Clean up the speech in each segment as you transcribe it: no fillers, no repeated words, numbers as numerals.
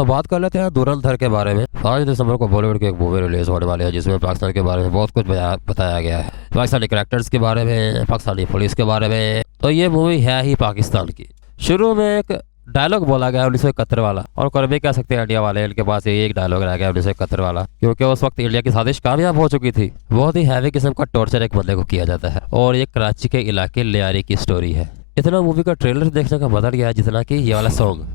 तो बात कर लेते हैं धुरंधर के बारे में। 5 दिसंबर को बॉलीवुड की एक मूवी रिलीज होने वाली है जिसमें पाकिस्तान के बारे में बहुत कुछ बताया गया है, पाकिस्तानी कैरेक्टर्स के बारे में, पाकिस्तानी पुलिस के बारे में। तो ये मूवी है ही पाकिस्तान की। शुरू में एक डायलॉग बोला गया 1971 वाला, और कर भी कह सकते हैं इंडिया वाले, इनके पास ये एक डायलॉग रह गया 1971 वाला, क्योंकि उस वक्त इंडिया की साजिश कामयाब हो चुकी थी। बहुत ही हैवी किस्म का टॉर्चर एक बंदे को किया जाता है, और ये कराची के इलाके लियारी की स्टोरी है। इतना मूवी का ट्रेलर देखने का मजा नहीं आया जितना कि ये वाला सॉन्ग।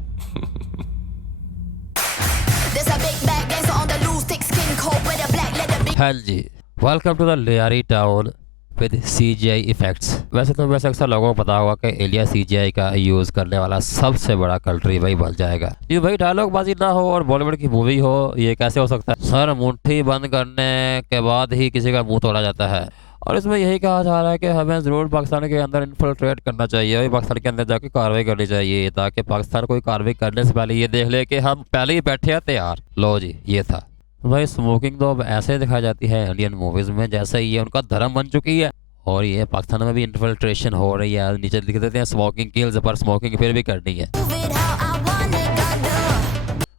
हाँ जी, welcome to the Lyari town with CGI effects. वैसे तो वैसे अक्सर लोगों को पता होगा कि इंडिया CGI का यूज़ करने वाला सबसे बड़ा कंट्री वही बन जाएगा। ये भाई डायलॉग बाजी ना हो और बॉलीवुड की मूवी हो, ये कैसे हो सकता है? सर मुट्ठी बंद करने के बाद ही किसी का मुंह तोड़ा जाता है, और इसमें यही कहा जा रहा है कि हमें ज़रूर पाकिस्तान के अंदर इन्फिल्ट्रेट करना चाहिए, वही पाकिस्तान के अंदर जाके कार्रवाई करनी चाहिए, ताकि पाकिस्तान कोई कार्रवाई करने से पहले ये देख ले कि हम पहले ही बैठे हैं तैयार। लो जी, ये था भाई। स्मोकिंग तो अब ऐसे दिखाई जाती है इंडियन मूवीज में जैसे ये उनका धर्म बन चुकी है, और ये पाकिस्तान में भी इन्फिल्ट्रेशन हो रही है। नीचे लिख देते हैं स्मोकिंग किल्स, पर स्मोकिंग फिर भी करनी है।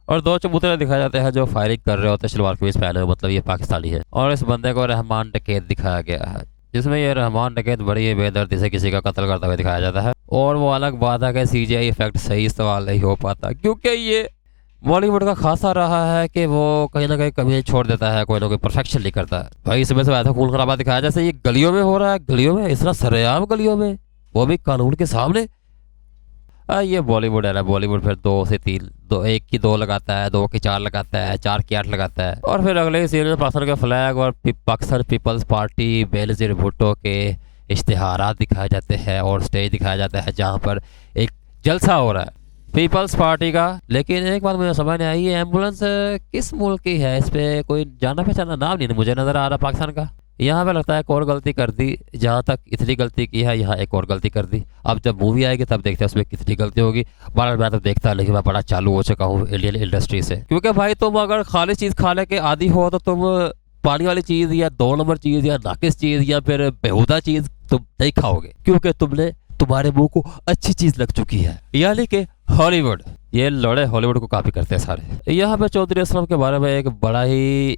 और 2 चबूतरे दिखाए जाते हैं जो फायरिंग कर रहे होते हैं शलवार कमीज पहने हुए, मतलब ये पाकिस्तानी है। और इस बंदे को रहमान डकैत दिखाया गया है, जिसमें ये रहमान डकैत बड़ी बेदर्दी से किसी का कत्ल करता हुआ दिखाया जाता है। और वो अलग बात है कि CGI इफेक्ट सही इस्तेमाल नहीं हो पाता, क्योंकि ये बॉलीवुड का खासा रहा है कि वो कहीं ना कहीं कमी छोड़ देता है, कोई ना कोई परफेक्शन नहीं करता है। भाई इसमें से ऐसा खून खराबा दिखाया जैसे ये गलियों में हो रहा है, गलियों में इस तरह सरेआम गलियों में, वो भी कानून के सामने। ये बॉलीवुड है ना, बॉलीवुड फिर 2 से 3, 1 की 2 लगाता है, 2 की 4 लगाता है, 4 की 8 लगाता है, और फिर अगले ही सीन में पाकिस्तान का फ्लैग और पाकिस्तान पीपल्स पार्टी बेनज़ीर भुट्टो के इश्तिहारात दिखाए जाते हैं, और स्टेज दिखाया जाता है जहाँ पर एक जलसा हो रहा है पीपल्स पार्टी का। लेकिन एक बात मुझे समझ नहीं आई, ये एम्बुलेंस किस मुल्क की है? इस पे कोई जाना पहचाना नाम नहीं मुझे नज़र आ रहा पाकिस्तान का। यहाँ पे लगता है एक और गलती कर दी, जहाँ तक इतनी गलती की है यहाँ एक और गलती कर दी। अब जब मूवी आएगी तब देखते हैं उसमें कितनी गलती होगी। बार मैं तो देखता, लेकिन मैं बड़ा चालू हो चुका हूँ इंडियन इंडस्ट्री से, क्योंकि भाई तुम अगर खाली चीज़ खाने के आदी हो तो तुम पानी वाली चीज़ या 2 नंबर चीज़ या नाकिस चीज़ या फिर बेहुदा चीज़ तुम नहीं खाओगे, क्योंकि तुम्हारे मुंह को अच्छी चीज लग चुकी है, यानी कि हॉलीवुड। ये लड़े हॉलीवुड को कॉपी करते हैं सारे। यहाँ पे चौधरी असलम के बारे में एक बड़ा ही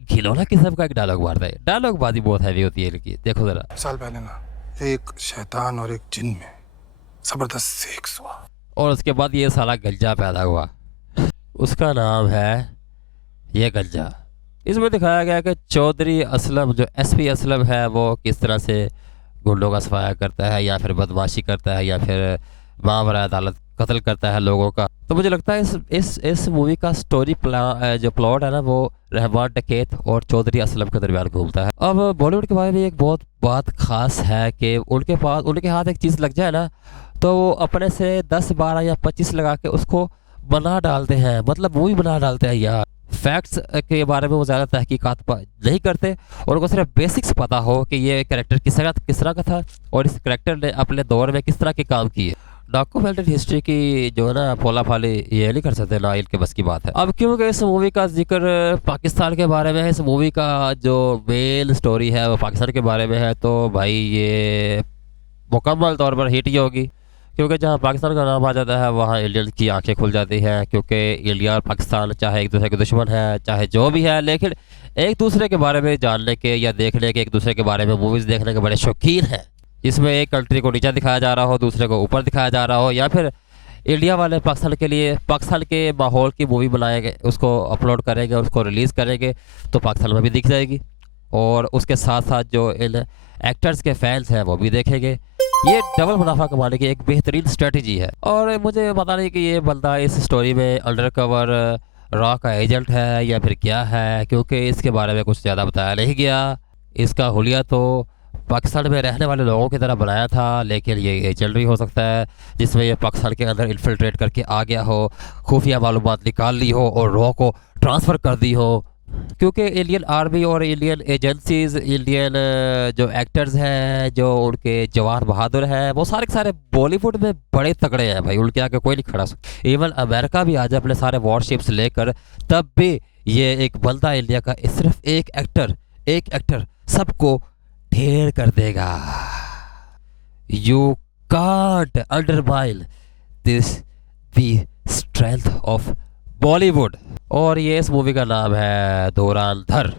घिनौना किस्म का एक डायलॉग मारता है। डायलॉग बाजी बहुत हैवी होती है इनकी, देखो जरा। साल पहले ना एक शैतान और एक जिन में जबरदस्त सेक्स हुआ, और उसके बाद ये साला गंजा पैदा हुआ, उसका नाम है ये गंजा। इसमें दिखाया गया कि चौधरी असलम जो SP असलम है वो किस तरह से गुंडों का सफाया करता है, या फिर बदमाशी करता है, या फिर मावरा अदालत कत्ल करता है लोगों का। तो मुझे लगता है इस मूवी का स्टोरी जो प्लॉट है ना, वो रहमान डकैत और चौधरी असलम के दरमियान घूमता है। अब बॉलीवुड के बारे में एक बहुत बात खास है कि उनके हाथ एक चीज़ लग जाए ना, तो वो अपने से 10, 12 या 25 लगा के उसको बना डालते हैं, मतलब मूवी बना डालते हैं यार। फैक्ट्स के बारे में वो ज़्यादा तहकीकात नहीं करते, और उनको सिर्फ बेसिक्स पता हो कि ये कैरेक्टर किस तरह का था, और इस कैरेक्टर ने अपने दौर में किस तरह के काम किए। डॉक्यूमेंटेड हिस्ट्री की जो है ना पोला फाली ये नहीं कर सकते ना, इनके बस की बात है। अब क्योंकि इस मूवी का जिक्र पाकिस्तान के बारे में है, इस मूवी का जो मेन स्टोरी है वो पाकिस्तान के बारे में है, तो भाई ये मुकम्मल तौर पर हिट ही होगी, क्योंकि जहाँ पाकिस्तान का नाम आ जाता है वहाँ इंडियन की आंखें खुल जाती हैं। क्योंकि इंडिया और पाकिस्तान चाहे एक दूसरे के दुश्मन है, चाहे जो भी है, लेकिन एक दूसरे के बारे में जानने के या देखने के, एक दूसरे के बारे में मूवीज़ देखने के बड़े शौकीन हैं। इसमें एक कंट्री को नीचा दिखाया जा रहा हो, दूसरे को ऊपर दिखाया जा रहा हो, या फिर इंडिया वाले पाकिस्तान के लिए पाकिस्तान के माहौल की मूवी बनाएंगे, उसको अपलोड करेंगे, उसको रिलीज़ करेंगे, तो पाकिस्तान में भी दिख जाएगी, और उसके साथ साथ जो इन एक्टर्स के फैंस हैं वो भी देखेंगे। ये डबल मुनाफा कमाने की एक बेहतरीन स्ट्रेटजी है। और मुझे पता नहीं कि ये बंदा इस स्टोरी में अंडर कवर रॉ का एजेंट है या फिर क्या है, क्योंकि इसके बारे में कुछ ज़्यादा बताया नहीं गया। इसका हुलिया तो पाकिस्तान में रहने वाले लोगों की तरह बनाया था, लेकिन ये एजेंट भी हो सकता है जिसमें ये पाकिस्तान के अंदर इन्फिल्ट्रेट करके आ गया हो, खुफिया मालूमात निकाल ली हो और रॉ को ट्रांसफ़र कर दी हो। क्योंकि इंडियन आर्मी और इंडियन एजेंसीज, इंडियन जो एक्टर्स हैं, जो उनके जवाहर बहादुर हैं, वो सारे के सारे बॉलीवुड में बड़े तगड़े हैं भाई, उनके आगे कोई नहीं खड़ा सकता। इवन अमेरिका भी आज अपने सारे वॉरशिप्स लेकर, तब भी ये एक बंदा इंडिया का सिर्फ एक एक्टर सबको ढेर कर देगा। You can't undermine this the strength of Bollywood. और ये इस मूवी का नाम है धुरंधर।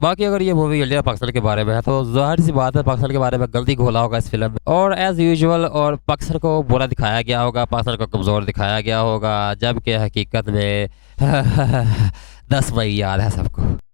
बाकी अगर ये मूवी इंडिया पाकिस्तान के बारे में है तो जाहिर सी बात है पाकिस्तान के बारे में गलती घोला होगा इस फिल्म में, और एज यूजुअल और पाकिस्तान को बुरा दिखाया गया होगा, पाकिस्तान को कमज़ोर दिखाया गया होगा, जबकि हकीकत में 10 मई याद है सबको।